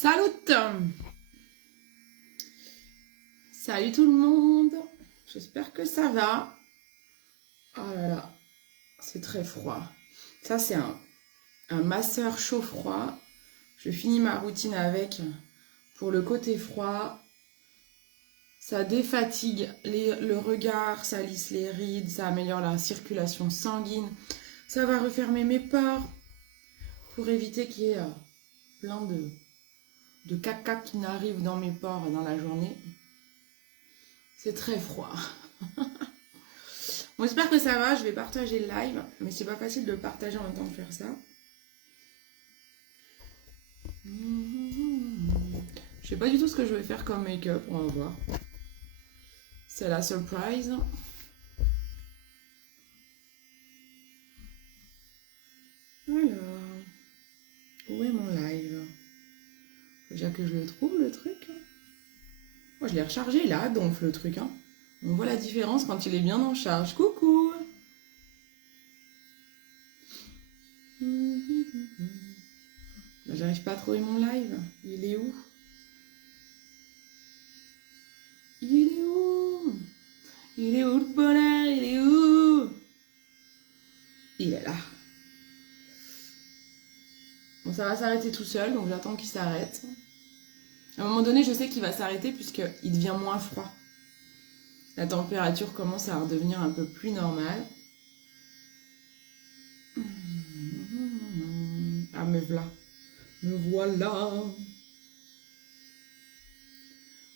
Salut! Salut tout le monde! J'espère que ça va. Oh là là, c'est très froid. Ça, c'est un masseur chaud-froid. Je finis ma routine avec pour le côté froid. Ça défatigue le regard, ça lisse les rides, ça améliore la circulation sanguine. Ça va refermer mes pores pour éviter qu'il y ait plein de caca qui n'arrive dans mes pores dans la journée. C'est très froid. Bon, j'espère que ça va, je vais partager le live, mais c'est pas facile de partager en même temps que faire ça. Je sais pas du tout ce que je vais faire comme make-up, on va voir. C'est la surprise. Alors, où est mon live? Faut déjà que je le trouve, le truc. Moi, je l'ai rechargé là, donc le truc. Hein. On voit la différence quand il est bien en charge. Coucou! J'arrive pas à trouver mon live. Il est où? Il est où? Il est où le bonheur? Il est où? Il est là. Bon, ça va s'arrêter tout seul, donc j'attends qu'il s'arrête. À un moment donné, je sais qu'il va s'arrêter puisqu'il devient moins froid. La température commence à redevenir un peu plus normale. Ah, me voilà. Me voilà.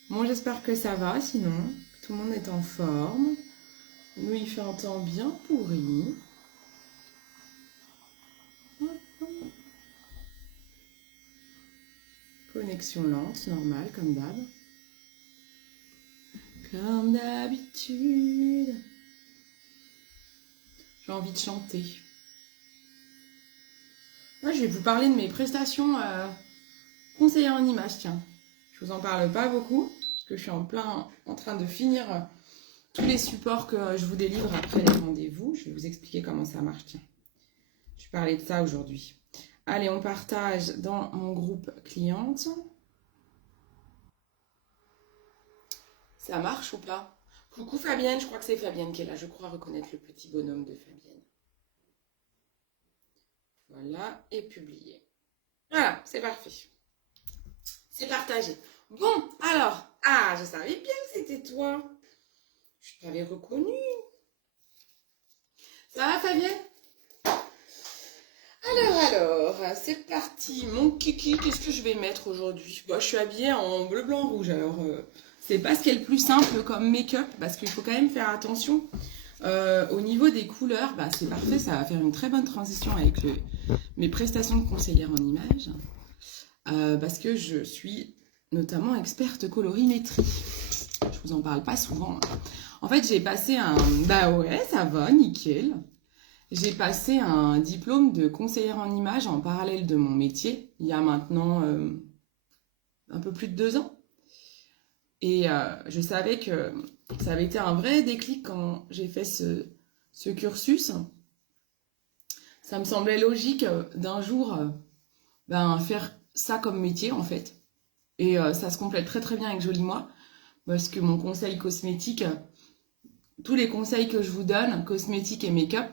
Bon, j'espère que ça va, sinon. Tout le monde est en forme. Nous, il fait un temps bien pourri. Connexion lente, normale, comme d'hab. Comme d'habitude. J'ai envie de chanter. Moi, je vais vous parler de mes prestations conseillères en image, tiens. Je vous en parle pas beaucoup, parce que je suis en train de finir tous les supports que je vous délivre après les rendez-vous. Je vais vous expliquer comment ça marche, tiens. Je vais parler de ça aujourd'hui. Allez, on partage dans mon groupe cliente. Ça marche ou pas? Coucou Fabienne, je crois que c'est Fabienne qui est là. Je crois reconnaître le petit bonhomme de Fabienne. Voilà, et publié. Voilà, c'est parfait. C'est partagé. Bon, alors, je savais bien que c'était toi. Je t'avais reconnu. Ça va Fabienne? Alors, c'est parti. Mon kiki, qu'est-ce que je vais mettre aujourd'hui? Je suis habillée en bleu, blanc, rouge. Alors, c'est pas ce qui est le plus simple comme make-up, parce qu'il faut quand même faire attention. Au niveau des couleurs, c'est parfait, ça va faire une très bonne transition avec mes prestations de conseillère en images. Parce que je suis notamment experte colorimétrie. Je vous en parle pas souvent. En fait, j'ai passé un... ouais, ça va, nickel. J'ai passé un diplôme de conseillère en images en parallèle de mon métier, il y a maintenant un peu plus de 2 ans. Et je savais que ça avait été un vrai déclic quand j'ai fait ce cursus. Ça me semblait logique d'un jour faire ça comme métier en fait. Et ça se complète très très bien avec Joli Moi, parce que mon conseil cosmétique, tous les conseils que je vous donne, cosmétique et make-up,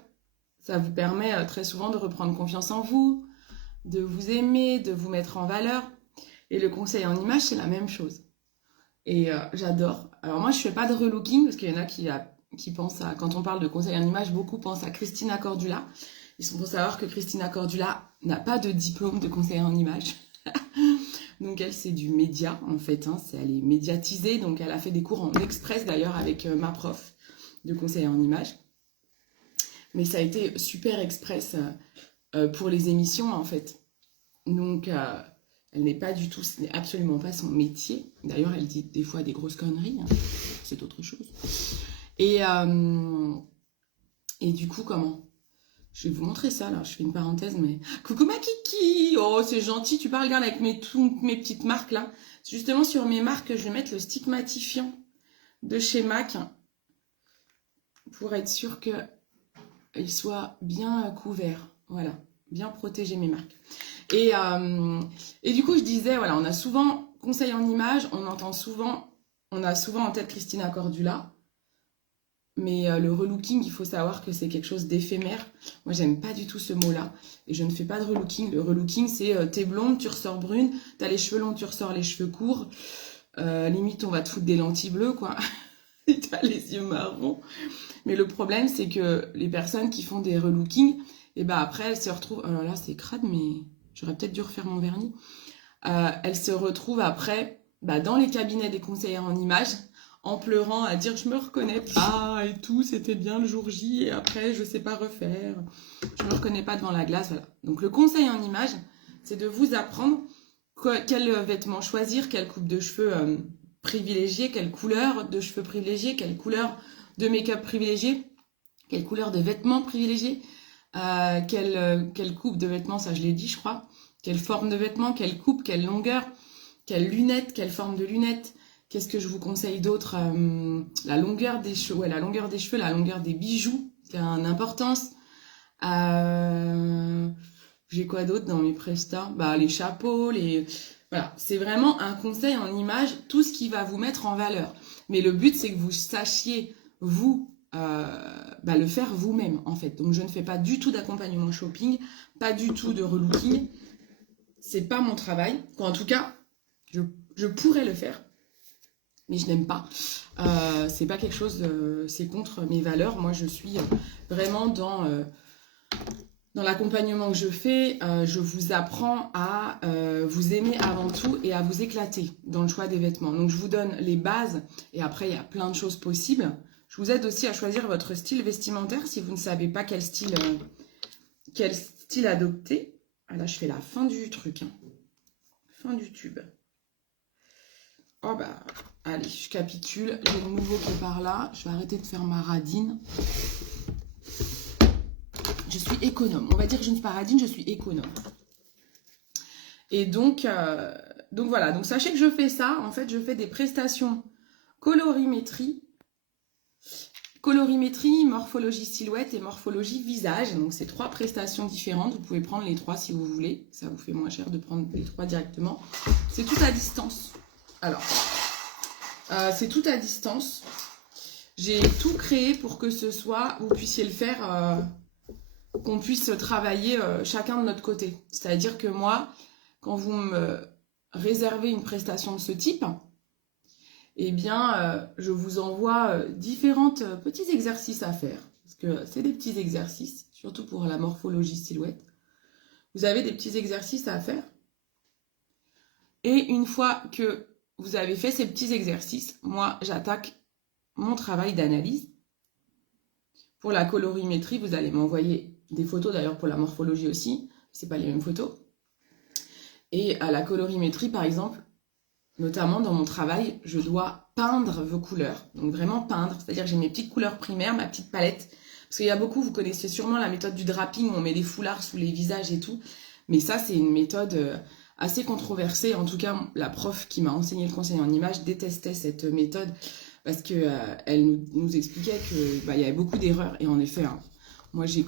ça vous permet très souvent de reprendre confiance en vous, de vous aimer, de vous mettre en valeur. Et le conseil en image, c'est la même chose. Et j'adore. Alors moi, je fais pas de relooking, parce qu'il y en a qui pensent à... Quand on parle de conseil en image, beaucoup pensent à Christina Cordula. Il faut savoir que Christina Cordula n'a pas de diplôme de conseillère en image. Donc elle, c'est du média, en fait. Elle est médiatisée, donc elle a fait des cours en express, d'ailleurs, avec ma prof de conseillère en image. Mais ça a été super express pour les émissions, en fait. Donc, elle n'est pas du tout, ce n'est absolument pas son métier. D'ailleurs, elle dit des fois des grosses conneries. C'est autre chose. Et du coup, comment? Je vais vous montrer ça, là. Je fais une parenthèse, mais... Coucou ma kiki! Oh, c'est gentil. Tu peux regarder avec mes petites marques, là. Justement, sur mes marques, je vais mettre le stigmatifiant de chez MAC pour être sûr qu'il soit bien couvert. Voilà. Bien protéger mes marques. Et du coup, je disais, voilà, on a souvent, conseil en image, on a souvent en tête Christina Cordula. Mais le relooking, il faut savoir que c'est quelque chose d'éphémère. Moi, j'aime pas du tout ce mot-là. Et je ne fais pas de relooking. Le relooking, c'est t'es blonde, tu ressors brune. T'as les cheveux longs, tu ressors les cheveux courts. Limite, on va te foutre des lentilles bleues, quoi. Et t'as les yeux marrons. Mais le problème, c'est que les personnes qui font des relookings, et ben après, elles se retrouvent... Alors là, c'est crade, mais j'aurais peut-être dû refaire mon vernis. Elles se retrouvent après dans les cabinets des conseillères en images, en pleurant, à dire je me reconnais pas et tout, c'était bien le jour J et après je sais pas refaire, je me reconnais pas devant la glace, voilà. Donc le conseil en image, c'est de vous apprendre quel vêtement choisir, quelle coupe de cheveux privilégier, quelle couleur de cheveux privilégier, quelle couleur de make-up privilégier, quelle couleur de vêtements privilégier, quelle coupe de vêtements, ça je l'ai dit je crois, quelle forme de vêtements, quelle coupe, quelle longueur, quelle lunette, quelle forme de lunettes. Qu'est-ce que je vous conseille d'autre? La longueur des cheveux, la longueur des cheveux, la longueur des bijoux, qui a une importance. J'ai quoi d'autre dans mes prestats? Les chapeaux, Voilà, c'est vraiment un conseil en image, tout ce qui va vous mettre en valeur. Mais le but, c'est que vous sachiez, vous, le faire vous-même, en fait. Donc, je ne fais pas du tout d'accompagnement shopping, pas du tout de relooking. C'est pas mon travail. En tout cas, je pourrais le faire, mais je n'aime pas. C'est pas quelque chose, c'est contre mes valeurs. Moi, je suis vraiment dans l'accompagnement que je fais. Je vous apprends à vous aimer avant tout et à vous éclater dans le choix des vêtements. Donc, je vous donne les bases et après, il y a plein de choses possibles. Je vous aide aussi à choisir votre style vestimentaire si vous ne savez pas quel style adopter. Ah là, je fais la fin du truc. Fin du tube. Oh allez, je capitule. J'ai le nouveau qui est par là. Je vais arrêter de faire ma radine. Je suis économe. On va dire que je ne suis pas radine, je suis économe. Et donc voilà. Donc sachez que je fais ça. En fait, je fais des prestations colorimétrie, morphologie silhouette et morphologie visage. Donc c'est 3 prestations différentes. Vous pouvez prendre les 3 si vous voulez. Ça vous fait moins cher de prendre les 3 directement. C'est tout à distance. Alors, c'est tout à distance. J'ai tout créé pour que ce soit, vous puissiez le faire, qu'on puisse travailler chacun de notre côté. C'est-à-dire que moi, quand vous me réservez une prestation de ce type, eh bien, je vous envoie différents petits exercices à faire. Parce que c'est des petits exercices, surtout pour la morphologie silhouette. Vous avez des petits exercices à faire. Et une fois que vous avez fait ces petits exercices, moi, j'attaque mon travail d'analyse. Pour la colorimétrie, vous allez m'envoyer des photos, d'ailleurs pour la morphologie aussi, c'est pas les mêmes photos. Et à la colorimétrie, par exemple, notamment dans mon travail, je dois peindre vos couleurs. Donc vraiment peindre, c'est-à-dire j'ai mes petites couleurs primaires, ma petite palette. Parce qu'il y a beaucoup, vous connaissez sûrement la méthode du draping, où on met des foulards sous les visages et tout. Mais ça, c'est une méthode assez controversée. En tout cas, la prof qui m'a enseigné le conseil en images détestait cette méthode parce que elle nous expliquait que il y avait beaucoup d'erreurs. Et en effet, moi j'ai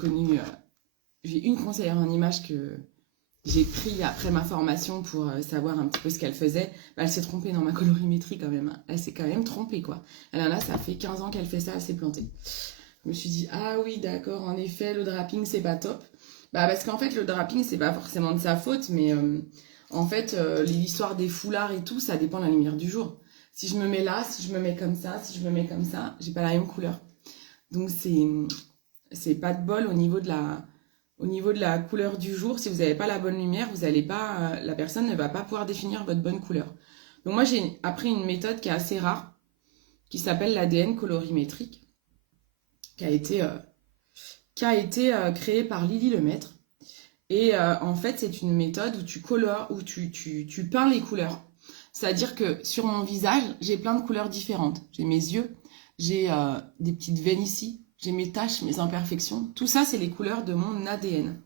une conseillère en images que j'ai pris après ma formation pour savoir un petit peu ce qu'elle faisait. Elle s'est trompée dans ma colorimétrie quand même. Elle s'est quand même trompée, quoi. Alors là, ça fait 15 ans qu'elle fait ça, elle s'est plantée. Je me suis dit, ah oui, d'accord, en effet, le draping, c'est pas top. Parce qu'en fait, le draping, c'est pas forcément de sa faute, mais en fait, l'histoire des foulards et tout, ça dépend de la lumière du jour. Si je me mets là, si je me mets comme ça, si je me mets comme ça, j'ai pas la même couleur. Donc, c'est pas de bol au niveau de la couleur du jour. Si vous n'avez pas la bonne lumière, la personne ne va pas pouvoir définir votre bonne couleur. Donc, moi, j'ai appris une méthode qui est assez rare, qui s'appelle l'ADN colorimétrique, qui a été créée par Lily Lemaître. Et en fait, c'est une méthode où tu colores, où tu peins les couleurs. C'est-à-dire que sur mon visage, j'ai plein de couleurs différentes. J'ai mes yeux, j'ai des petites veines ici, j'ai mes taches, mes imperfections. Tout ça, c'est les couleurs de mon ADN.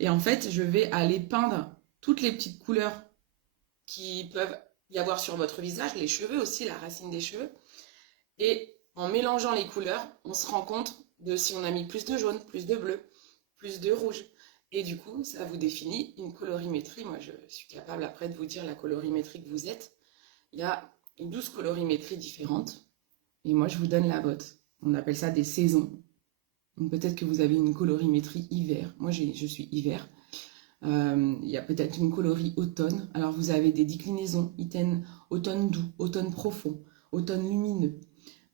Et en fait, je vais aller peindre toutes les petites couleurs qui peuvent y avoir sur votre visage, les cheveux aussi, la racine des cheveux. Et en mélangeant les couleurs, on se rend compte de si on a mis plus de jaune, plus de bleu, plus de rouge. Et du coup, ça vous définit une colorimétrie. Moi, je suis capable après de vous dire la colorimétrie que vous êtes. Il y a 12 colorimétries différentes. Et moi, je vous donne la vôtre. On appelle ça des saisons. Donc peut-être que vous avez une colorimétrie hiver. Moi, je suis hiver. Il y a peut-être une colorie automne. Alors, vous avez des déclinaisons. Automne doux, automne profond, automne lumineux.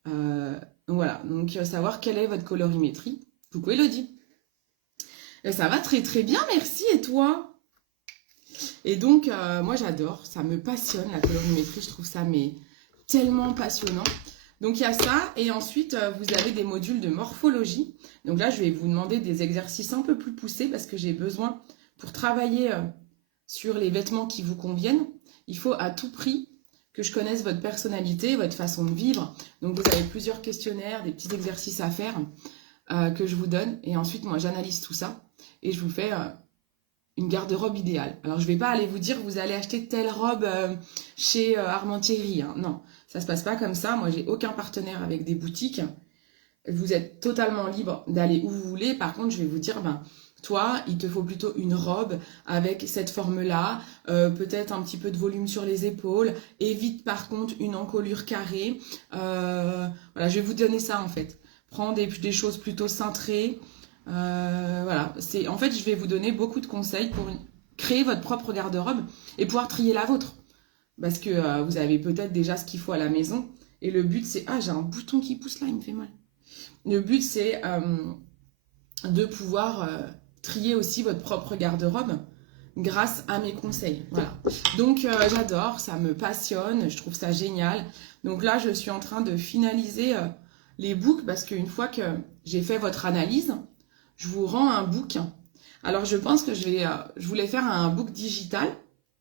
Donc voilà. Donc, savoir quelle est votre colorimétrie. Coucou Elodie. Et ça va très très bien, merci. Et toi? Et donc, moi j'adore, ça me passionne la colorimétrie, je trouve ça mais tellement passionnant. Donc il y a ça, et ensuite vous avez des modules de morphologie. Donc là, je vais vous demander des exercices un peu plus poussés parce que j'ai besoin, pour travailler sur les vêtements qui vous conviennent, il faut à tout prix que je connaisse votre personnalité, votre façon de vivre. Donc vous avez plusieurs questionnaires, des petits exercices à faire que je vous donne. Et ensuite, moi j'analyse tout ça et je vous fais une garde-robe idéale. Alors, je ne vais pas aller vous dire, vous allez acheter telle robe chez Armentieri. Hein. Non, ça ne se passe pas comme ça. Moi, j'ai aucun partenaire avec des boutiques. Vous êtes totalement libre d'aller où vous voulez. Par contre, je vais vous dire, toi, il te faut plutôt une robe avec cette forme-là, peut-être un petit peu de volume sur les épaules. Évite, par contre, une encolure carrée. Voilà, je vais vous donner ça, en fait. Prends des choses plutôt cintrées. Voilà, en fait, je vais vous donner beaucoup de conseils pour créer votre propre garde-robe et pouvoir trier la vôtre. Parce que vous avez peut-être déjà ce qu'il faut à la maison. Et le but, c'est... Ah, j'ai un bouton qui pousse là, il me fait mal. Le but, c'est de pouvoir trier aussi votre propre garde-robe grâce à mes conseils. Voilà. Donc, j'adore, ça me passionne, je trouve ça génial. Donc là, je suis en train de finaliser les books parce qu'une fois que j'ai fait votre analyse, je vous rends un book. Alors, je pense que je voulais faire un book digital.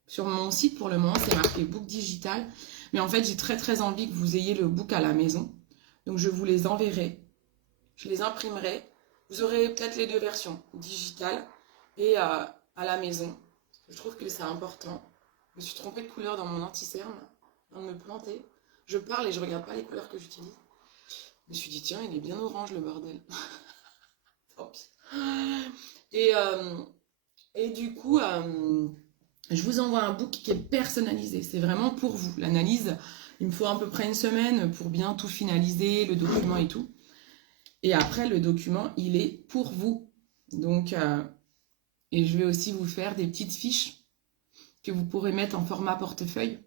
Sur mon site, pour le moment, c'est marqué book digital. Mais en fait, j'ai très, très envie que vous ayez le book à la maison. Donc, je vous les enverrai. Je les imprimerai. Vous aurez peut-être les deux versions, digitale et à la maison. Je trouve que c'est important. Je me suis trompée de couleur dans mon anti-cerne. Je viens de me planter. Je parle et je ne regarde pas les couleurs que j'utilise. Je me suis dit, tiens, il est bien orange, le bordel. Tant pis. Et du coup, je vous envoie un book qui est personnalisé. C'est vraiment pour vous. L'analyse, il me faut à peu près une semaine pour bien tout finaliser, le document et tout. Et après, le document, il est pour vous. Donc, et je vais aussi vous faire des petites fiches que vous pourrez mettre en format portefeuille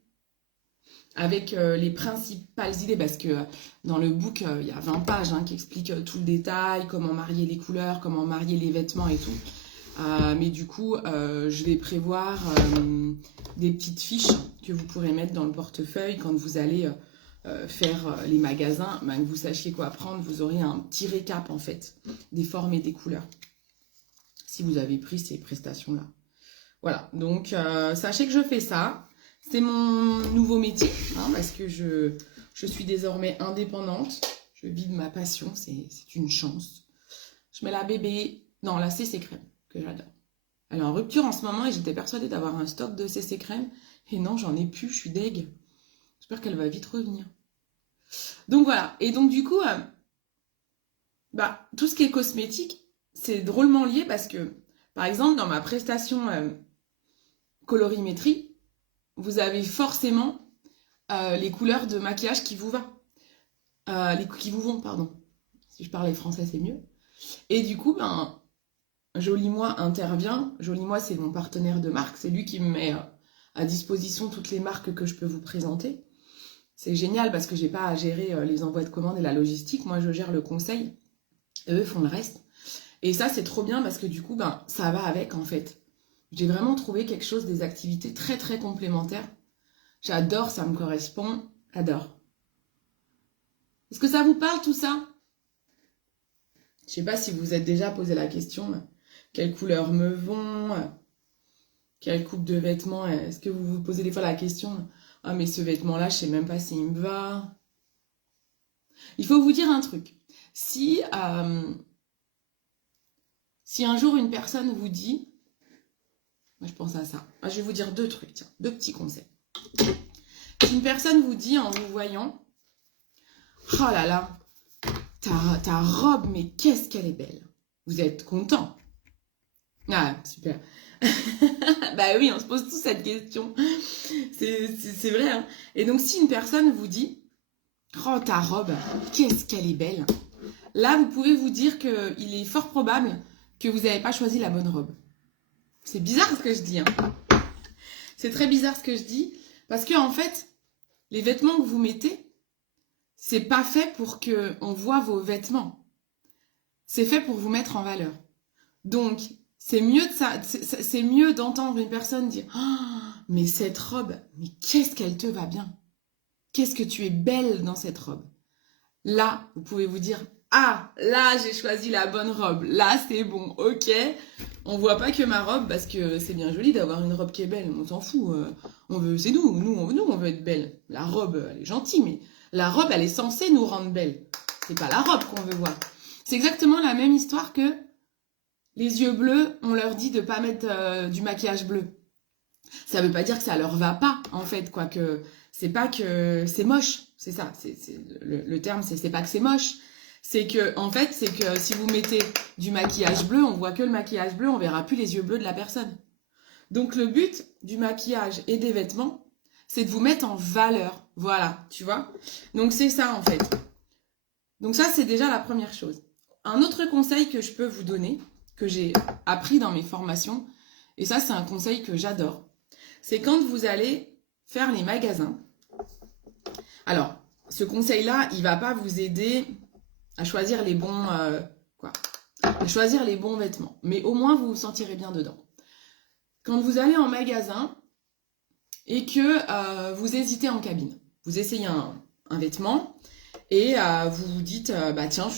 avec les principales idées, parce que dans le book, il y a 20 pages qui expliquent tout le détail, comment marier les couleurs, comment marier les vêtements et tout. Mais du coup, je vais prévoir des petites fiches que vous pourrez mettre dans le portefeuille quand vous allez faire les magasins, que vous sachiez quoi prendre. Vous aurez un petit récap en fait des formes et des couleurs si vous avez pris ces prestations-là. Voilà, donc sachez que je fais ça. C'est mon nouveau métier, parce que je suis désormais indépendante. Je vis de ma passion, c'est une chance. Je mets la bébé dans la CC Crème, que j'adore. Elle est en rupture en ce moment et j'étais persuadée d'avoir un stock de CC Crème. Et non, j'en ai plus, je suis deg. J'espère qu'elle va vite revenir. Donc voilà, et donc du coup, tout ce qui est cosmétique, c'est drôlement lié parce que, par exemple, dans ma prestation colorimétrie, vous avez forcément les couleurs de maquillage qui vous qui vous vont, pardon. Si je parlais français, c'est mieux. Et du coup, Joli Moi intervient. Joli Moi, c'est mon partenaire de marque. C'est lui qui me met à disposition toutes les marques que je peux vous présenter. C'est génial parce que j'ai pas à gérer les envois de commandes et la logistique. Moi, je gère le conseil. Et eux font le reste. Et ça, c'est trop bien parce que du coup, ça va avec en fait. J'ai vraiment trouvé quelque chose, des activités très très complémentaires. J'adore, ça me correspond. J'adore. Est-ce que ça vous parle tout ça? Je sais pas si vous vous êtes déjà posé la question. Quelles couleurs me vont? Quelle coupe de vêtements? Est-ce que vous vous posez des fois la question? Ah mais ce vêtement-là, je sais même pas s'il me va. Il faut vous dire un truc. Si un jour une personne vous dit... Moi, je pense à ça. Je vais vous dire deux trucs, tiens, deux petits conseils. Si une personne vous dit en vous voyant, oh là là, ta robe, mais qu'est-ce qu'elle est belle. Vous êtes content. Ah, super. Bah oui, on se pose tous cette question. C'est vrai, hein. Et donc, si une personne vous dit, oh, ta robe, qu'est-ce qu'elle est belle. Là, vous pouvez vous dire qu'il est fort probable que vous n'avez pas choisi la bonne robe. C'est bizarre ce que je dis, hein. C'est très bizarre ce que je dis. Parce que, en fait, les vêtements que vous mettez, c'est pas fait pour qu'on voit vos vêtements. C'est fait pour vous mettre en valeur. Donc, c'est mieux d'entendre une personne dire oh, mais cette robe, mais qu'est-ce qu'elle te va bien. Qu'est-ce que tu es belle dans cette robe. Là, vous pouvez vous dire ah, là, j'ai choisi la bonne robe. Là, c'est bon, ok. On voit pas que ma robe, parce que c'est bien joli d'avoir une robe qui est belle. On s'en fout. C'est nous. On veut être belle. La robe, elle est gentille, mais la robe, elle est censée nous rendre belle. C'est pas la robe qu'on veut voir. C'est exactement la même histoire que les yeux bleus, on leur dit de pas mettre du maquillage bleu. Ça veut pas dire que ça leur va pas, en fait, quoique c'est pas que c'est moche, c'est ça. Le terme, c'est pas que c'est moche. C'est que, en fait, c'est que si vous mettez du maquillage bleu, on voit que le maquillage bleu, on verra plus les yeux bleus de la personne. Donc le but du maquillage et des vêtements, c'est de vous mettre en valeur. Voilà, tu vois. Donc c'est ça, en fait. Donc ça, c'est déjà la première chose. Un autre conseil que je peux vous donner, que j'ai appris dans mes formations, et ça, c'est un conseil que j'adore, c'est quand vous allez faire les magasins. Alors, ce conseil-là, il va pas vous aider à choisir les bons à choisir les bons vêtements, mais au moins vous vous sentirez bien dedans. Quand vous allez en magasin et que vous hésitez en cabine, vous essayez un vêtement et vous vous dites bah tiens,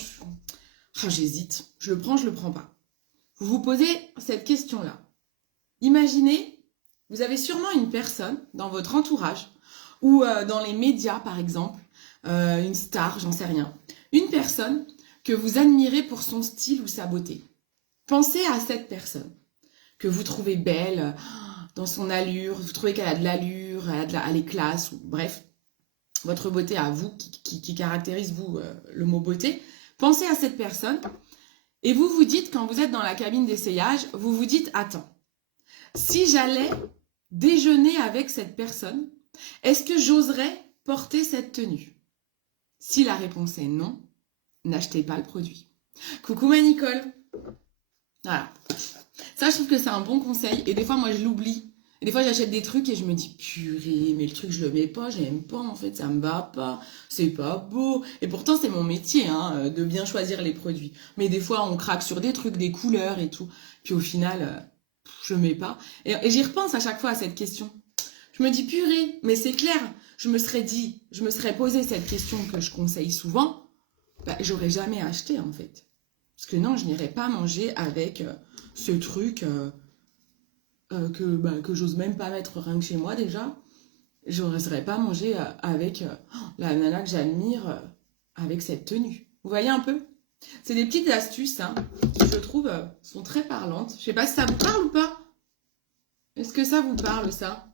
j'hésite, je le prends, je le prends pas. Vous vous posez cette question-là. Imaginez, vous avez sûrement une personne dans votre entourage ou dans les médias par exemple, une star, j'en sais rien, une personne que vous admirez pour son style ou sa beauté. Pensez à cette personne que vous trouvez belle dans son allure, vous trouvez qu'elle a de l'allure, elle est classe, ou bref, votre beauté à vous qui caractérise vous le mot beauté. Pensez à cette personne et vous vous dites, quand vous êtes dans la cabine d'essayage, vous vous dites, attends, si j'allais déjeuner avec cette personne, est-ce que j'oserais porter cette tenue? Si la réponse est non, n'achetez pas le produit. Coucou ma Nicole. Voilà. Ça, je trouve que c'est un bon conseil. Et des fois, moi, je l'oublie. Et des fois, j'achète des trucs et je me dis, purée, mais le truc, je le mets pas, j'aime pas, en fait, ça me va pas, c'est pas beau. Et pourtant, c'est mon métier, hein, de bien choisir les produits. Mais des fois, on craque sur des trucs, des couleurs et tout. Puis au final, je mets pas. Et j'y repense à chaque fois à cette question. Je me dis, purée, mais c'est clair. Je me serais posé cette question que je conseille souvent. Bah, j'aurais jamais acheté, en fait. Parce que non, je n'irais pas manger avec ce truc que j'ose même pas mettre rien que chez moi déjà. Je n'oserais pas manger avec la nana que j'admire avec cette tenue. Vous voyez un peu? C'est des petites astuces hein, qui, je trouve, sont très parlantes. Je sais pas si ça vous parle ou pas. Est-ce que ça vous parle, ça?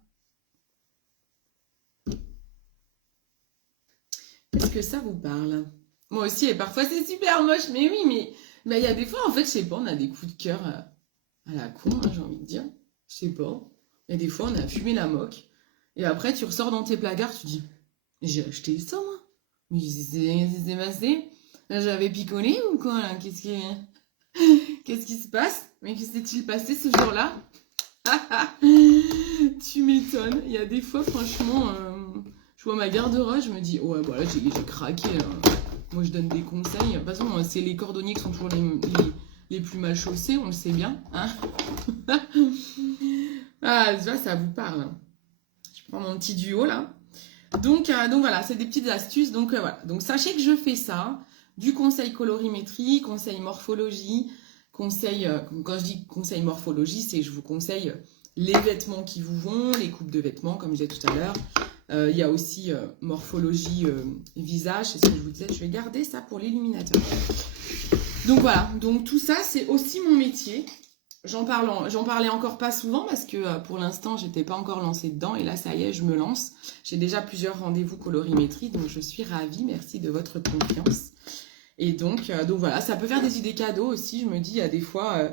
Est-ce que ça vous parle? Moi aussi, et parfois c'est super moche, mais oui, mais il y a des fois, en fait, je sais pas, on a des coups de cœur à la con, hein, j'ai envie de dire. Je sais pas. Il y a des fois, on a fumé la moque. Et après, tu ressors dans tes placards, tu dis, j'ai acheté ça, moi. Mais c'est passé. J'avais picolé ou quoi, là? Qu'est-ce qui se passe? Mais que s'est-il passé ce jour-là? Tu m'étonnes. Il y a des fois, franchement, je vois ma garde-robe, je me dis, ouais, voilà, j'ai craqué. Moi, je donne des conseils. De toute façon, c'est les cordonniers qui sont toujours les plus mal chaussés, on le sait bien. Hein. Ah, tu vois, ça vous parle. Hein. Je prends mon petit duo, là. Donc voilà, c'est des petites astuces. Donc voilà. Donc sachez que je fais ça. Du conseil colorimétrie, conseil morphologie, conseil... quand je dis conseil morphologie, c'est que je vous conseille les vêtements qui vous vont, les coupes de vêtements, comme je disais tout à l'heure. Il y a aussi morphologie visage, c'est ce que je vous disais. Je vais garder ça pour l'illuminateur. Donc voilà, donc tout ça, c'est aussi mon métier. J'en parlais encore pas souvent parce que pour l'instant, j'étais pas encore lancée dedans. Et là, ça y est, je me lance. J'ai déjà plusieurs rendez-vous colorimétrie, donc je suis ravie. Merci de votre confiance. Et donc voilà, ça peut faire des idées cadeaux aussi. Je me dis, il y a des fois,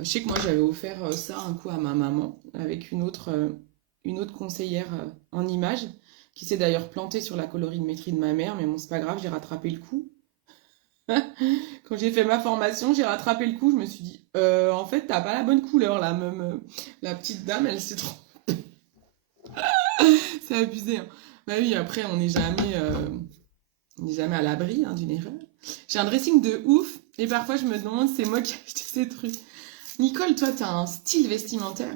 Je sais que moi, j'avais offert ça un coup à ma maman avec une autre conseillère en images qui s'est d'ailleurs plantée sur la colorimétrie de ma mère, mais bon, c'est pas grave, j'ai rattrapé le coup. Quand j'ai fait ma formation, j'ai rattrapé le coup, je me suis dit, en fait, t'as pas la bonne couleur là, même la petite dame, elle s'est trop... C'est abusé, hein. Bah oui, après, on n'est jamais à l'abri hein, d'une erreur. J'ai un dressing de ouf, et parfois je me demande, c'est moi qui ai acheté ces trucs. Nicole, toi, t'as un style vestimentaire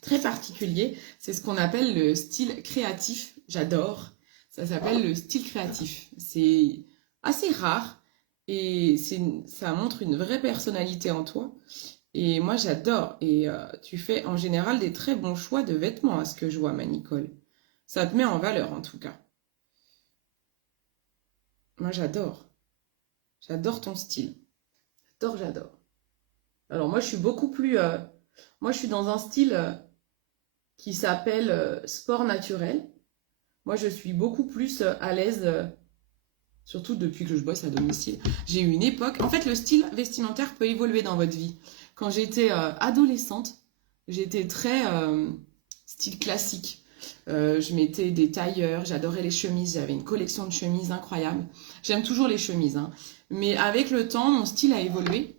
très particulier, c'est ce qu'on appelle le style créatif, j'adore. Ça s'appelle le style créatif. C'est assez rare et ça montre une vraie personnalité en toi. Et moi j'adore. Et tu fais en général des très bons choix de vêtements à ce que je vois, ma Nicole. Ça te met en valeur en tout cas. Moi j'adore. J'adore ton style. J'adore. Alors moi je suis beaucoup plus... moi je suis dans un style qui s'appelle sport naturel. Moi, je suis beaucoup plus à l'aise, surtout depuis que je bosse à domicile. J'ai eu une époque... En fait, le style vestimentaire peut évoluer dans votre vie. Quand j'étais adolescente, j'étais très style classique. Je mettais des tailleurs, j'adorais les chemises, j'avais une collection de chemises incroyable. J'aime toujours les chemises, hein. Mais avec le temps, mon style a évolué.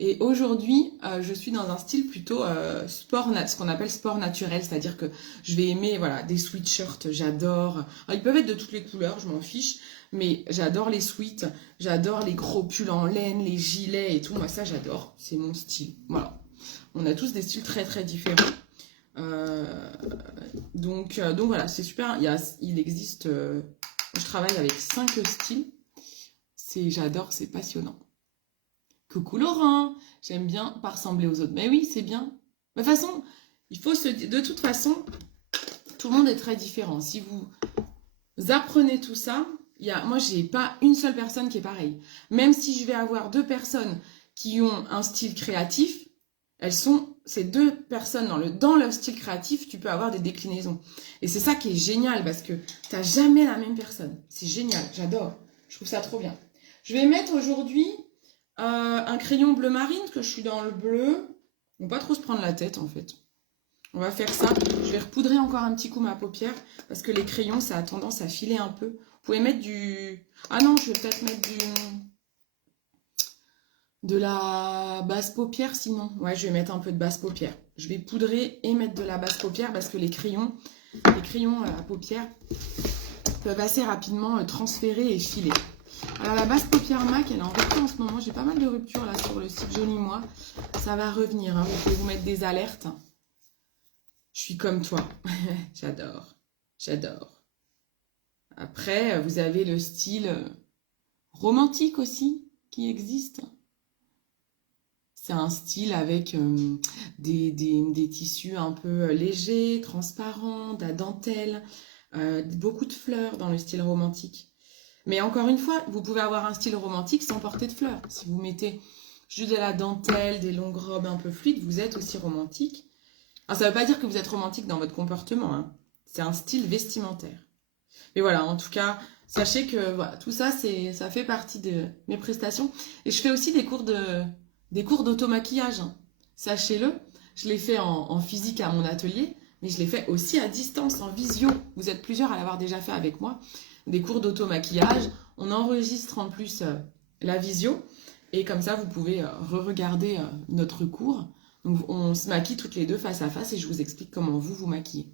Et aujourd'hui, je suis dans un style plutôt ce qu'on appelle sport naturel, c'est-à-dire que je vais aimer voilà, des sweatshirts, j'adore. Alors, ils peuvent être de toutes les couleurs, je m'en fiche, mais j'adore les sweats, j'adore les gros pulls en laine, les gilets et tout. Moi, ça, j'adore, c'est mon style. Voilà. On a tous des styles très très différents. Donc voilà, c'est super. Il existe, je travaille avec 5 styles. J'adore, c'est passionnant. Coucou Laurent, j'aime bien pas ressembler aux autres. Mais oui, c'est bien. De toute façon, de toute façon, tout le monde est très différent. Si vous apprenez tout ça, moi, j'ai pas une seule personne qui est pareille. Même si je vais avoir 2 personnes qui ont un style créatif, ces 2 personnes dans leur style créatif, tu peux avoir des déclinaisons. Et c'est ça qui est génial parce que t'as jamais la même personne. C'est génial, j'adore. Je trouve ça trop bien. Je vais mettre aujourd'hui un crayon bleu marine, parce que je suis dans le bleu. On va pas trop se prendre la tête en fait. On va faire ça. Je vais repoudrer encore un petit coup ma paupière, parce que les crayons, ça a tendance à filer un peu. Vous pouvez mettre du... Ah non, je vais peut-être mettre de la basse paupière sinon. Ouais, je vais mettre un peu de basse paupière. Je vais poudrer et mettre de la basse paupière, parce que les crayons à paupière peuvent assez rapidement transférer et filer. Alors la basse paupière MAC, elle est en rupture en ce moment. J'ai pas mal de ruptures là sur le site Joli Moi. Ça va revenir, hein. Vous pouvez vous mettre des alertes. Je suis comme toi. J'adore. Après, vous avez le style romantique aussi qui existe. C'est un style avec des tissus un peu légers, transparents, de la dentelle, beaucoup de fleurs dans le style romantique. Mais encore une fois, vous pouvez avoir un style romantique sans porter de fleurs. Si vous mettez juste de la dentelle, des longues robes un peu fluides, vous êtes aussi romantique. Alors, ça ne veut pas dire que vous êtes romantique dans votre comportement, hein. C'est un style vestimentaire. Mais voilà, en tout cas, sachez que voilà, tout ça, ça fait partie de mes prestations. Et je fais aussi des cours d'auto-maquillage, hein. Sachez-le, je l'ai fait en physique à mon atelier, mais je l'ai fait aussi à distance, en visio. Vous êtes plusieurs à l'avoir déjà fait avec moi. Des cours d'auto-maquillage. On enregistre en plus la visio. Et comme ça, vous pouvez re-regarder notre cours. Donc, on se maquille toutes les deux face à face et je vous explique comment vous maquillez.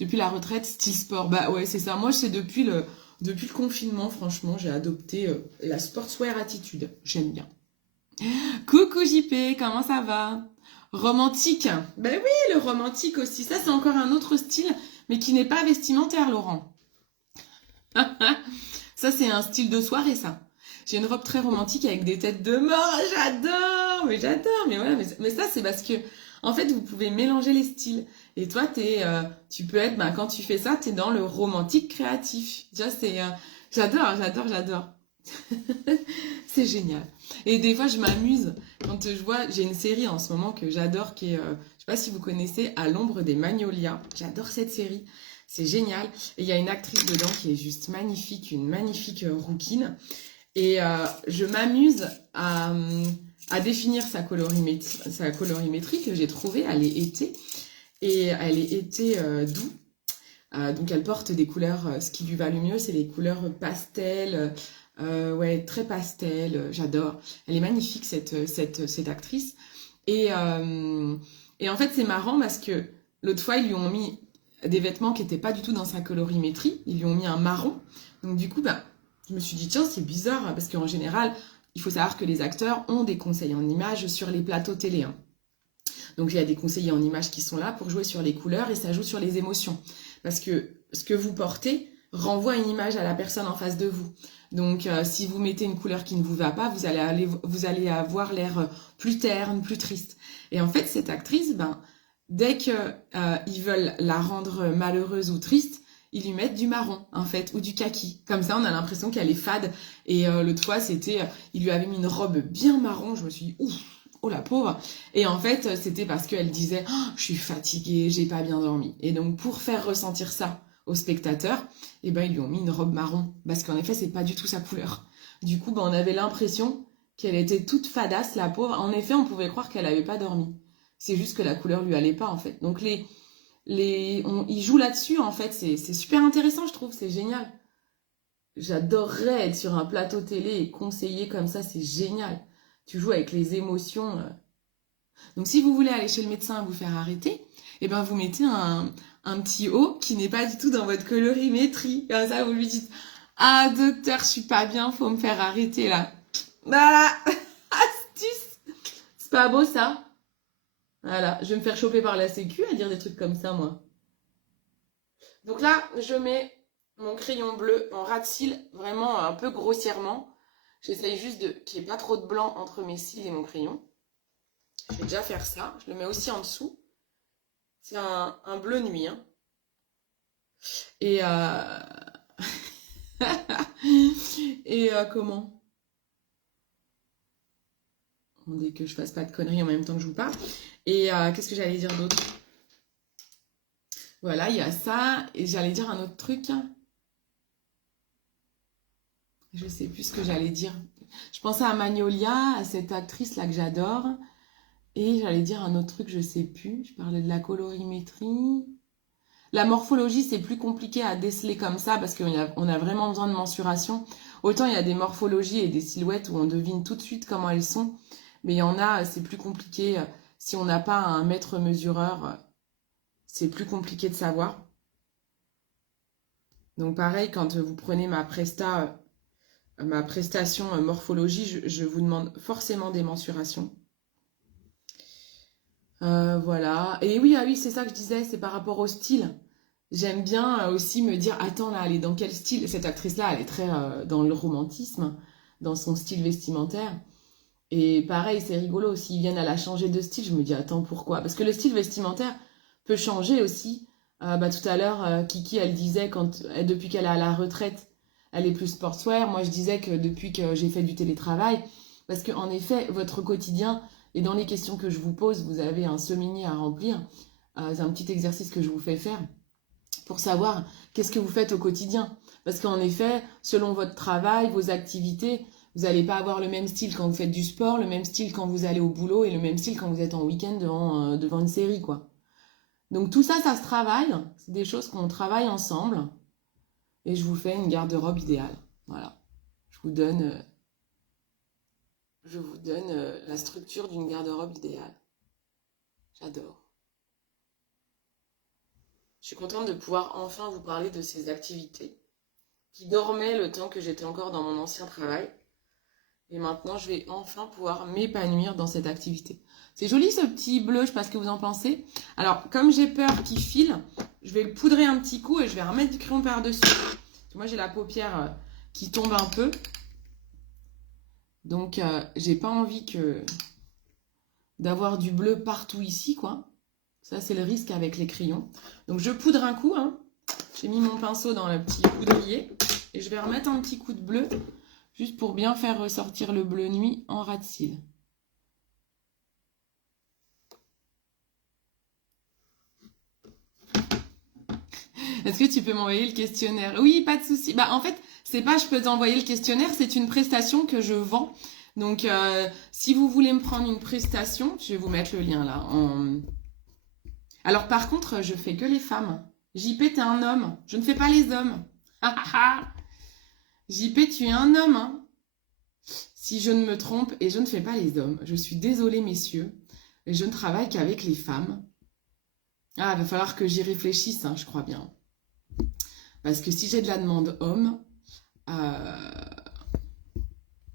Depuis la retraite, style sport. Bah ouais, c'est ça. Moi, c'est depuis le confinement, franchement, j'ai adopté la sportswear attitude. J'aime bien. Coucou JP, comment ça va? Romantique. Ben oui, le romantique aussi. Ça, c'est encore un autre style, mais qui n'est pas vestimentaire, Laurent. Ça, c'est un style de soirée, ça. J'ai une robe très romantique avec des têtes de mort. J'adore. Mais voilà, mais ça, c'est parce que, en fait, vous pouvez mélanger les styles. Et toi, tu peux être, quand tu fais ça, t'es dans le romantique créatif. Déjà, j'adore. C'est génial. Et des fois, je m'amuse quand je vois, j'ai une série en ce moment que j'adore qui est, je sais pas si vous connaissez, À l'ombre des magnolias. J'adore cette série. C'est génial. Et il y a une actrice dedans qui est juste magnifique, une magnifique rouquine. Et je m'amuse à à définir sa colorimétrie que j'ai trouvée. Elle est été. Et elle est été doux. Donc elle porte des couleurs, ce qui lui va le mieux, c'est les couleurs pastel, ouais, très pastel, j'adore. Elle est magnifique cette actrice. Et, et en fait c'est marrant parce que l'autre fois ils lui ont mis des vêtements qui n'étaient pas du tout dans sa colorimétrie, ils lui ont mis un marron. Donc du coup, bah, je me suis dit tiens c'est bizarre parce qu'en général, il faut savoir que les acteurs ont des conseils en images sur les plateaux télé, hein. Donc il y a des conseillers en images qui sont là pour jouer sur les couleurs et ça joue sur les émotions. Parce que ce que vous portez renvoie une image à la personne en face de vous. Donc si vous mettez une couleur qui ne vous va pas, vous allez avoir l'air plus terne, plus triste. Et en fait, cette actrice, ben, dès qu'ils veulent la rendre malheureuse ou triste, ils lui mettent du marron, en fait, ou du kaki. Comme ça, on a l'impression qu'elle est fade. Et l'autre fois, il lui avait mis une robe bien marron. Je me suis dit, ouf, oh la pauvre. Et en fait, c'était parce qu'elle disait oh, je suis fatiguée, j'ai pas bien dormi. Et donc, pour faire ressentir ça aux spectateurs, eh ben, ils lui ont mis une robe marron. Parce qu'en effet, c'est pas du tout sa couleur. Du coup, ben, on avait l'impression qu'elle était toute fadasse, la pauvre. En effet, on pouvait croire qu'elle avait pas dormi. C'est juste que la couleur lui allait pas, en fait. Donc, ils jouent là-dessus, en fait. C'est super intéressant, je trouve. C'est génial. J'adorerais être sur un plateau télé et conseiller comme ça. C'est génial. Tu joues avec les émotions. Donc si vous voulez aller chez le médecin et vous faire arrêter, eh ben vous mettez un petit O qui n'est pas du tout dans votre colorimétrie. Comme ça, vous lui dites « Ah, docteur, je suis pas bien, faut me faire arrêter là. » Voilà, astuce. C'est pas beau ça? Voilà, je vais me faire choper par la sécu à dire des trucs comme ça, moi. Donc là, je mets mon crayon bleu en ras de cils, vraiment un peu grossièrement. J'essaye juste qu'il n'y ait pas trop de blanc entre mes cils et mon crayon. Je vais déjà faire ça. Je le mets aussi en dessous. C'est un bleu nuit. Hein. Et comment? Dès que je fasse pas de conneries en même temps que je vous parle. Et qu'est-ce que j'allais dire d'autre? Voilà, il y a ça. Et j'allais dire un autre truc. Je sais plus ce que j'allais dire. Je pensais à Magnolia, à cette actrice là que j'adore. Et j'allais dire un autre truc, je sais plus. Je parlais de la colorimétrie. La morphologie, c'est plus compliqué à déceler comme ça parce qu'on a vraiment besoin de mensuration. Autant il y a des morphologies et des silhouettes où on devine tout de suite comment elles sont. Mais il y en a, c'est plus compliqué. Si on n'a pas un maître mesureur, c'est plus compliqué de savoir. Donc pareil, quand vous prenez ma prestation morphologie, je vous demande forcément des mensurations. Voilà. Et oui, ah oui, c'est ça que je disais, c'est par rapport au style. J'aime bien aussi me dire, attends là, elle est dans quel style? Cette actrice-là, elle est très dans le romantisme, dans son style vestimentaire. Et pareil, c'est rigolo, s'ils viennent à la changer de style, je me dis, attends, pourquoi? Parce que le style vestimentaire peut changer aussi. Tout à l'heure, Kiki, elle disait, depuis qu'elle est à la retraite, elle est plus sportswear. Moi, je disais que depuis que j'ai fait du télétravail, parce qu'en effet, votre quotidien, et dans les questions que je vous pose, vous avez un seminier à remplir. C'est un petit exercice que je vous fais faire pour savoir qu'est-ce que vous faites au quotidien. Parce qu'en effet, selon votre travail, vos activités, vous n'allez pas avoir le même style quand vous faites du sport, le même style quand vous allez au boulot et le même style quand vous êtes en week-end devant une série, quoi. Donc tout ça, ça se travaille. C'est des choses qu'on travaille ensemble. Et je vous fais une garde-robe idéale. Voilà. Je vous donne la structure d'une garde-robe idéale. J'adore. Je suis contente de pouvoir enfin vous parler de ces activités qui dormaient le temps que j'étais encore dans mon ancien travail. Et maintenant, je vais enfin pouvoir m'épanouir dans cette activité. C'est joli ce petit bleu, je ne sais pas ce que vous en pensez. Alors, comme j'ai peur qu'il file, je vais le poudrer un petit coup et je vais remettre du crayon par-dessus. Moi, j'ai la paupière qui tombe un peu. Donc, j'ai pas envie d'avoir du bleu partout ici, quoi. Ça, c'est le risque avec les crayons. Donc, je poudre un coup. Hein. J'ai mis mon pinceau dans le petit poudrier. Et je vais remettre un petit coup de bleu, juste pour bien faire ressortir le bleu nuit en ras de cils. Est-ce que tu peux m'envoyer le questionnaire? Oui, pas de souci. En fait, c'est pas je peux t'envoyer le questionnaire, c'est une prestation que je vends. Donc, si vous voulez me prendre une prestation, je vais vous mettre le lien là. Alors, par contre, je fais que les femmes. JP, t'es un homme. Je ne fais pas les hommes. JP, tu es un homme, hein. Si je ne me trompe, et je ne fais pas les hommes. Je suis désolée, messieurs. Et je ne travaille qu'avec les femmes. Ah, il va falloir que j'y réfléchisse, hein, je crois bien. Parce que si j'ai de la demande homme,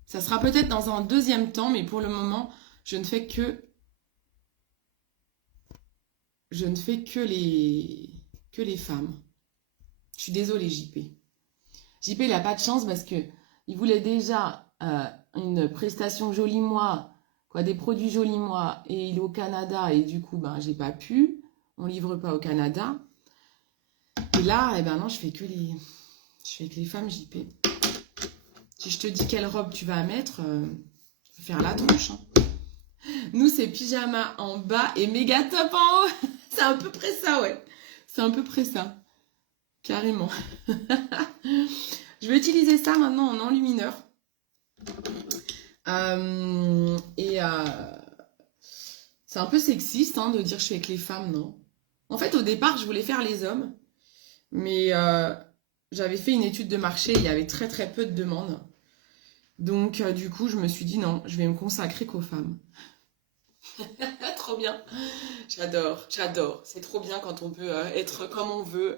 ça sera peut-être dans un deuxième temps, mais pour le moment, je ne fais que les femmes. Je suis désolée, JP. JP, il n'a pas de chance parce que il voulait déjà une prestation Joli Moi, quoi, des produits Joli Moi, et il est au Canada, et du coup, ben, j'ai pas pu. On livre pas au Canada. Et là, eh ben non, je fais que les femmes, JP. Si je te dis quelle robe tu vas mettre, je vais faire la tronche. Hein. Nous, c'est pyjama en bas et méga top en haut. C'est à peu près ça, ouais. C'est à peu près ça. Carrément. Je vais utiliser ça maintenant en enlumineur. C'est un peu sexiste hein, de dire que je suis avec les femmes, non? En fait, au départ, je voulais faire les hommes. Mais j'avais fait une étude de marché, il y avait très très peu de demandes. Donc du coup, je me suis dit non, je vais me consacrer qu'aux femmes. Trop bien. J'adore. C'est trop bien quand on peut être comme on veut.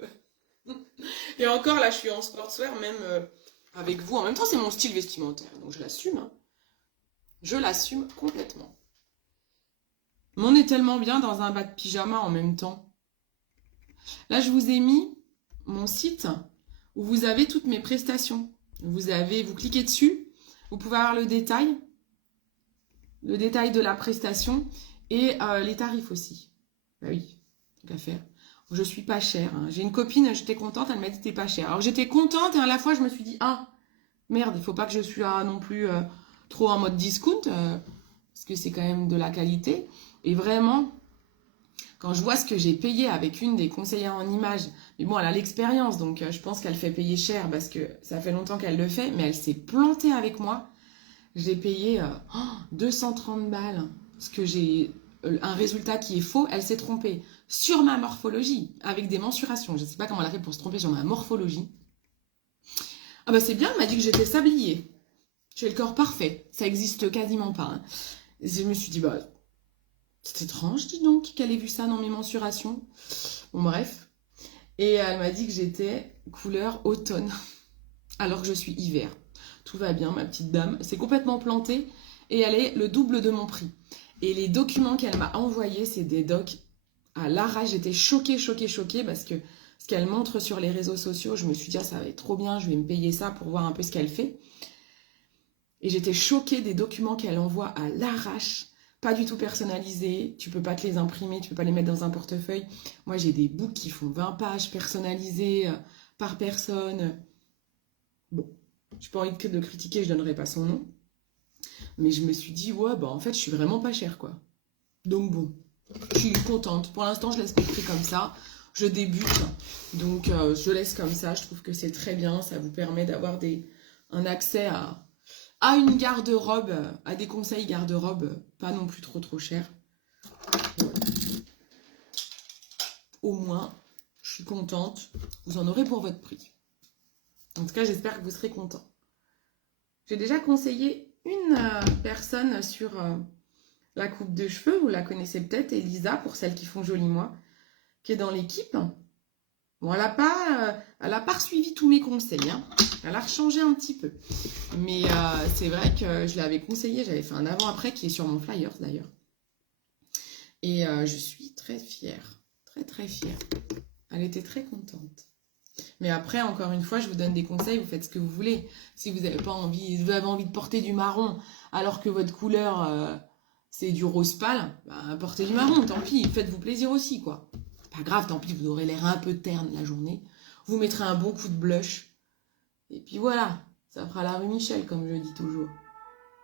Et encore là, je suis en sportswear même avec vous. En même temps, c'est mon style vestimentaire, donc je l'assume. Hein. Je l'assume complètement. Mais on est tellement bien dans un bas de pyjama en même temps. Là, je vous ai mis mon site où vous avez toutes mes prestations. Vous cliquez dessus, vous pouvez avoir le détail de la prestation et les tarifs aussi. Bah oui, tant qu'à faire. Je suis pas chère. Hein. J'ai une copine, j'étais contente, elle m'a dit t'es pas chère. Alors j'étais contente et à la fois je me suis dit ah merde, il faut pas que je sois non plus trop en mode discount parce que c'est quand même de la qualité. Et vraiment, quand je vois ce que j'ai payé avec une des conseillères en images, mais bon, elle a l'expérience, donc je pense qu'elle fait payer cher parce que ça fait longtemps qu'elle le fait, mais elle s'est plantée avec moi. J'ai payé 230 balles, parce que j'ai un résultat qui est faux, elle s'est trompée sur ma morphologie, avec des mensurations. Je ne sais pas comment elle a fait pour se tromper sur ma morphologie. Ah bah c'est bien, elle m'a dit que j'étais sablier. J'ai le corps parfait, ça existe quasiment pas. Hein. Et je me suis dit, bah, c'est étrange, dis donc, qu'elle ait vu ça dans mes mensurations. Bon, bref. Et elle m'a dit que j'étais couleur automne, alors que je suis hiver. Tout va bien, ma petite dame. C'est complètement planté et elle est le double de mon prix. Et les documents qu'elle m'a envoyés, c'est des docs à l'arrache. J'étais choquée parce que ce qu'elle montre sur les réseaux sociaux, je me suis dit, ah, ça va être trop bien, je vais me payer ça pour voir un peu ce qu'elle fait. Et j'étais choquée des documents qu'elle envoie à l'arrache. Pas du tout personnalisés, tu peux pas te les imprimer, tu peux pas les mettre dans un portefeuille. Moi, j'ai des books qui font 20 pages personnalisées par personne. Bon, j'ai pas envie de critiquer, je donnerai pas son nom. Mais je me suis dit, ouais, bah en fait, je suis vraiment pas chère, quoi. Donc bon, je suis contente. Pour l'instant, je laisse mon prix comme ça. Je débute, donc je laisse comme ça. Je trouve que c'est très bien. Ça vous permet d'avoir un accès à une garde-robe, à des conseils garde-robe, pas non plus trop cher. Voilà. Au moins, je suis contente. Vous en aurez pour votre prix. En tout cas, j'espère que vous serez contents. J'ai déjà conseillé une personne sur la coupe de cheveux. Vous la connaissez peut-être, Elisa, pour celles qui font Joli Moi, qui est dans l'équipe. Bon, elle a pas suivi tous mes conseils. Hein. Elle a rechangé un petit peu. Mais c'est vrai que je l'avais conseillé. J'avais fait un avant-après qui est sur mon flyer, d'ailleurs. Et je suis très fière. Très fière. Elle était très contente. Mais après, encore une fois, je vous donne des conseils, vous faites ce que vous voulez. Si vous avez envie de porter du marron, alors que votre couleur, c'est du rose pâle, bah, portez du marron, tant pis, faites-vous plaisir aussi, quoi. Pas grave, tant pis, vous aurez l'air un peu terne la journée. Vous mettrez un bon coup de blush. Et puis voilà, ça fera la rue Michel, comme je dis toujours.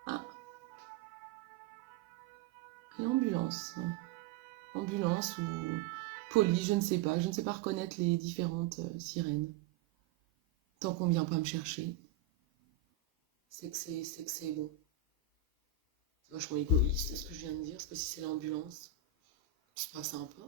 Ah. L'ambulance. Ambulance ou police, je ne sais pas. Je ne sais pas reconnaître les différentes sirènes. Tant qu'on vient pas me chercher, c'est que c'est bon. Vachement égoïste, ce que je viens de dire, parce que si c'est l'ambulance, c'est pas sympa.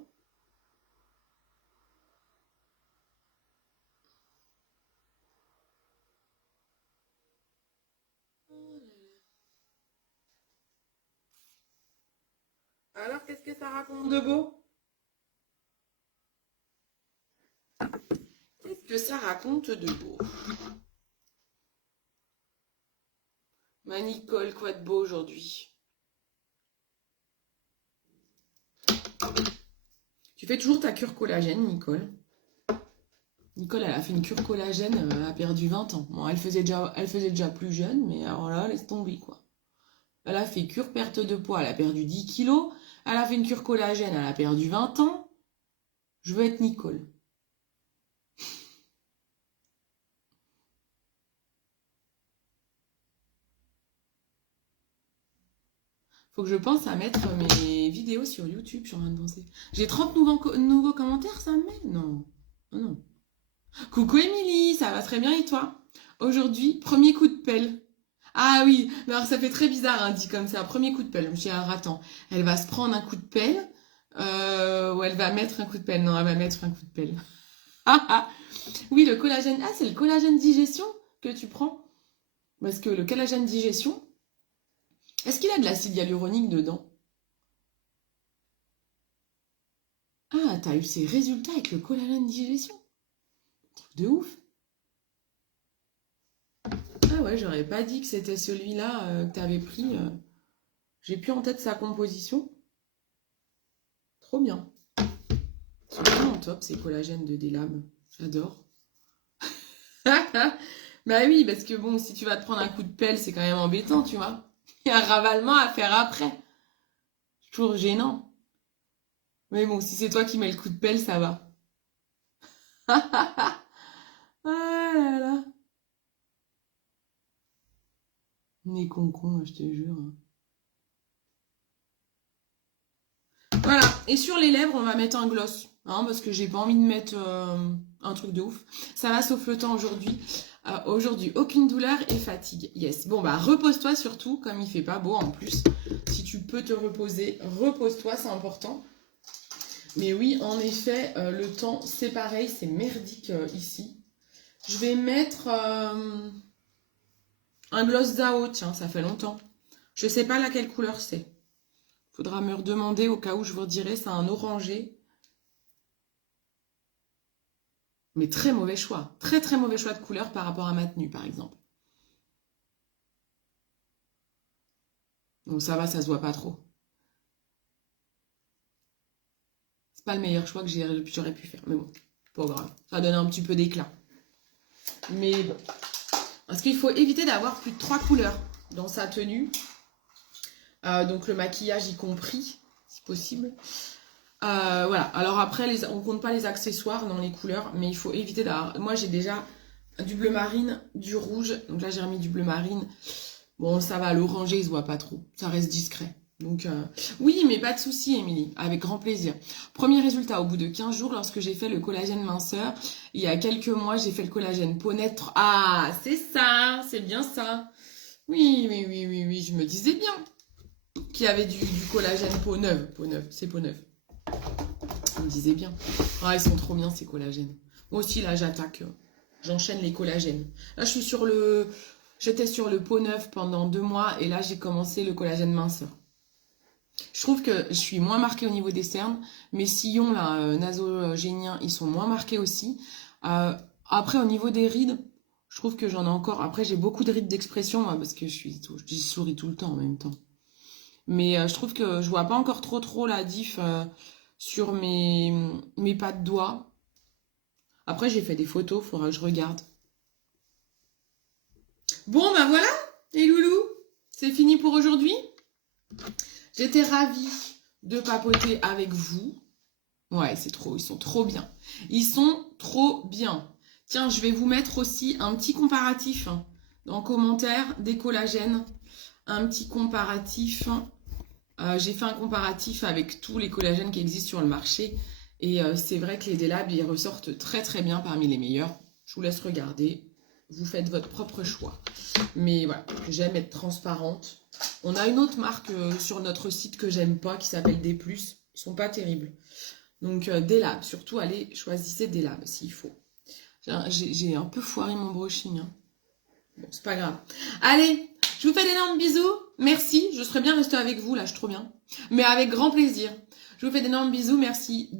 Alors, qu'est-ce que ça raconte de beau? Qu'est-ce que ça raconte de beau? Ma Nicole, quoi de beau aujourd'hui? Tu fais toujours ta cure collagène, Nicole? Nicole, elle a fait une cure collagène, elle a perdu 20 ans. Bon, elle faisait déjà plus jeune, mais alors là, laisse tomber, quoi. Elle a fait cure perte de poids, elle a perdu 10 kilos. Elle a fait une cure collagène, elle a perdu 20 ans. Je veux être Nicole. Faut que je pense à mettre mes vidéos sur YouTube, je suis en train de penser. J'ai 30 nouveaux commentaires, ça me met? Non. Oh non. Coucou Émilie, ça va très bien et toi? Aujourd'hui, premier coup de pelle. Ah oui, alors ça fait très bizarre, hein, dit comme ça. Premier coup de pelle. Je me suis dit, alors attends, elle va se prendre un coup de pelle ou elle va mettre un coup de pelle? Non, elle va mettre un coup de pelle. Ah ah. Oui, le collagène. Ah, c'est le collagène digestion que tu prends? Parce que le collagène digestion, est-ce qu'il a de l'acide hyaluronique dedans? Ah, t'as eu ces résultats avec le collagène digestion? Truc de ouf. Ah ouais, j'aurais pas dit que c'était celui-là que t'avais pris. J'ai plus en tête sa composition. Trop bien. C'est vraiment top ces collagènes de Délab. J'adore. Bah oui, parce que bon, si tu vas te prendre un coup de pelle, c'est quand même embêtant, tu vois. Il y a un ravalement à faire après. C'est toujours gênant. Mais bon, si c'est toi qui mets le coup de pelle, ça va. Ah là là. Né concon, je te jure. Voilà. Et sur les lèvres, on va mettre un gloss. Hein, parce que j'ai pas envie de mettre un truc de ouf. Ça va sauf le temps aujourd'hui. Aujourd'hui, aucune douleur et fatigue. Yes. Bon, bah, repose-toi surtout, comme il fait pas beau en plus. Si tu peux te reposer, repose-toi, c'est important. Mais oui, en effet, le temps, c'est pareil, c'est merdique ici. Je vais mettre un gloss Zao, tiens, ça fait longtemps. Je sais pas laquelle couleur c'est. Faudra me redemander au cas où je vous redirai, c'est un orangé. Mais très mauvais choix. Très très mauvais choix de couleur par rapport à ma tenue, par exemple. Donc ça va, ça se voit pas trop. C'est pas le meilleur choix que j'aurais pu faire. Mais bon, pas grave. Ça donne un petit peu d'éclat. Mais bon. Parce qu'il faut éviter d'avoir plus de 3 couleurs dans sa tenue. Donc le maquillage y compris, si possible. Voilà. Alors après, on compte pas les accessoires dans les couleurs, mais il faut éviter d'avoir... Moi, j'ai déjà du bleu marine, du rouge. Donc là, j'ai remis du bleu marine. Bon, ça va, l'orangé, il se voit pas trop. Ça reste discret. Donc, oui, mais pas de souci, Émilie. Avec grand plaisir. Premier résultat, au bout de 15 jours, lorsque j'ai fait le collagène minceur. Il y a quelques mois, j'ai fait le collagène peau nette. Ah, c'est ça, c'est bien ça. Oui, oui, oui, oui, oui, je me disais bien qu'il y avait du collagène peau neuve. Peau neuve, c'est peau neuve. Je me disais bien. Ah, ils sont trop bien, ces collagènes. Moi aussi, là, j'attaque. J'enchaîne les collagènes. Là, j'étais sur le peau neuve pendant 2 mois et là, j'ai commencé le collagène minceur. Je trouve que je suis moins marquée au niveau des cernes. Mes sillons là, nasogéniens, ils sont moins marqués aussi. Après, au niveau des rides, je trouve que j'en ai encore. Après, j'ai beaucoup de rides d'expression moi, parce que je souris tout le temps en même temps. Mais je trouve que je vois pas encore trop la diff sur mes pas de doigts. Après, j'ai fait des photos, faudra que je regarde. Bon, ben voilà, les loulous, c'est fini pour aujourd'hui. J'étais ravie de papoter avec vous. Ouais, c'est trop, ils sont trop bien. Ils sont trop bien. Tiens, je vais vous mettre aussi un petit comparatif en commentaire des collagènes. Un petit comparatif. J'ai fait un comparatif avec tous les collagènes qui existent sur le marché. Et c'est vrai que les Délab, ils ressortent très très bien parmi les meilleurs. Je vous laisse regarder. vous faites votre propre choix. Mais voilà, j'aime être transparente. On a une autre marque sur notre site que j'aime pas, qui s'appelle D+. Ils sont pas terribles. Donc des labs, surtout allez, choisissez des labs s'il faut. J'ai un peu foiré mon brushing. Hein. Bon, c'est pas grave. Allez, je vous fais d'énormes bisous. Merci, je serais bien restée avec vous, là, je suis trop bien. Mais avec grand plaisir. Je vous fais d'énormes bisous. Merci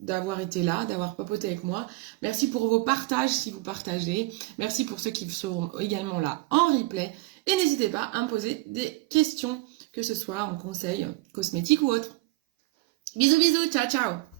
d'avoir été là, d'avoir papoté avec moi. Merci pour vos partages si vous partagez. Merci pour ceux qui seront également là en replay. Et n'hésitez pas à me poser des questions, que ce soit en conseil cosmétique ou autre. Bisous, bisous, ciao, ciao.